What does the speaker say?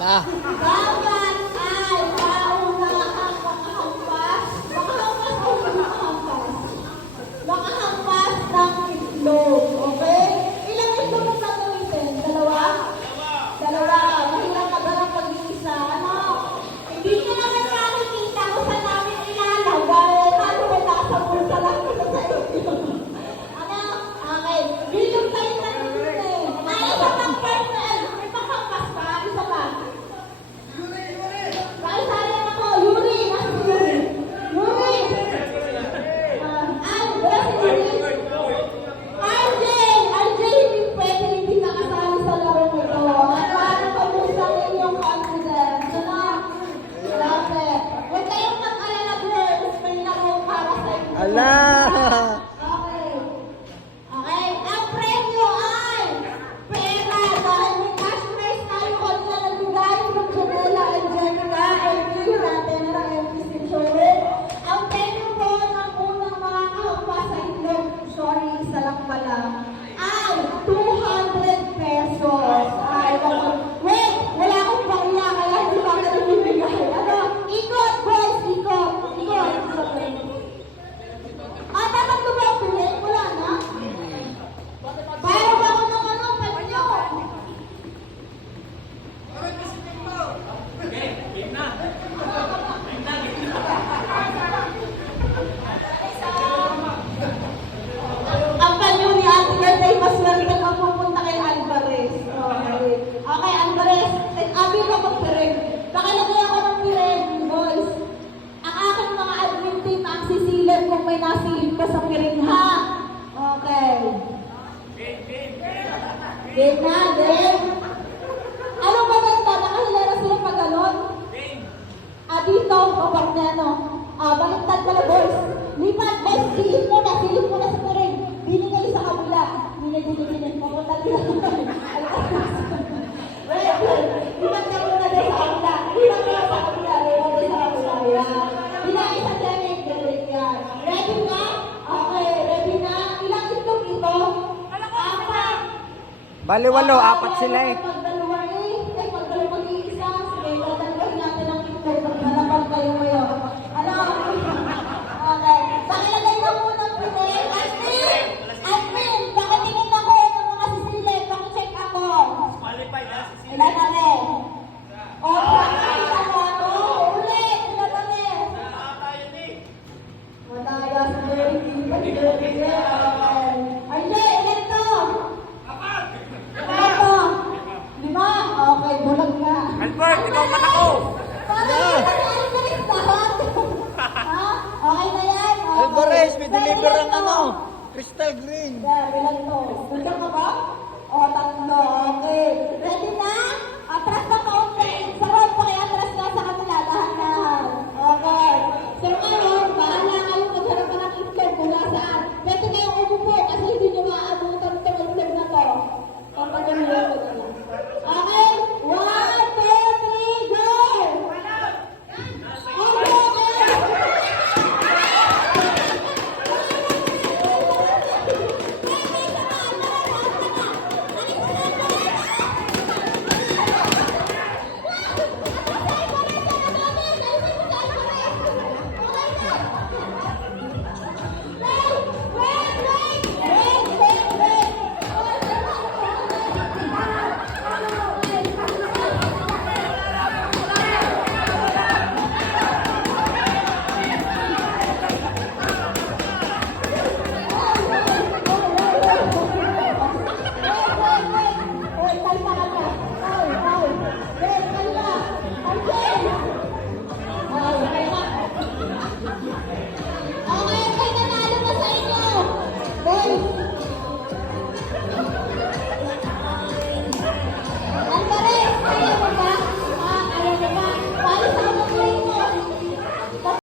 Wala. Dapat ay paunahan makahampas. Makahampas o makahampas? Makahampas ng itlog. Okay? Ilang itlog ang gagamitin? Dalawa? Dalawa. Mahirap ka ba ng pag-iisa? Ano? Hindi nyo naman nakikita kung saan namin ilalagay. Ano ba nasa bulsa lang ko sa inyo? Ano? Okay. Bilog tayo sa inyo eh. Ay, isa pang partner. May makahampas pa. Isa pa. Bakit sayang ako? Yuri! Nasa si Yuri? Yuri! Wala si Yuri? RJ! RJ, hindi pwede hindi ka kasali sa laro ito. At paano pamusta ang inyong confidence? Ano? Bakit? Huwag kayong mag-alala, girls. May nakaw para sa inyo. Ala! Okay. Okay. Ang premyo ay pera dahil may cash prize tayo kanina nagbigay from Janela and Jenica and Bill natin ng MPC Insurance. Ang premyo po ng unang mga kahampas sa itlog, sorry, isa lang pala, ay 200 pesos. Ay, wait, wala akong bakla kaya hindi pa ako nagbibigay. Ano? Ikot, boys, ikot. Ikot. Dapat ko ba ang pilit? Wala na? Para ba ako ng ano, panyo? Ang panyo ni Ate Ganda ay maswerte ang pupunta kay Alvarez. Okay. Okay, Alvarez. Abi ko magpirig. Nakalagay ako ng pirig, boys. Ang aking mga admin team ang sisilip kung may nasilip ka sa pirig, ha? Okay. Game na, game. Ano ba ganda? Nakahilera sila pa ganon? Dito, kapag na ano. Baliktad pala, boys. Lipat, boys. Silip mo na sa pirig. Binigay sa kabila. Binigay. Papunta nila. Wait. Lipat ka muna doon sa kabila. Lipat ka sa kabila. Yan. Binigay sa pirig. Yan. Ready na? Okay, ready na. Ilang itlog ito? Apat. Baliwalo, apat sila eh. Pagdalawa pag-dalawa mag-iisa. Sige, dadalahin natin ang itlog. Pagdalapan kayo ngayon. Ano? Okay. Pakilagay na muna ang pinig. Admin, pakatingin ako ng mga sisilip. Pakicheck ako. Ilan na rin? Pakikita mo ako. Ulit. Ilan na rin? Mataya sa dirty. Ay, ilan to? Ito. 5. Okay, bulag na. Albert, ikaw man ako! Parang Alvarez lahat. Ha? Okay na yan? Okay. Alvarez, may deliver Ilan ang to? ano, Crystal Green. Ilan to? Nandiyan ka ba? 3. Okay. Ready na? Atras na ka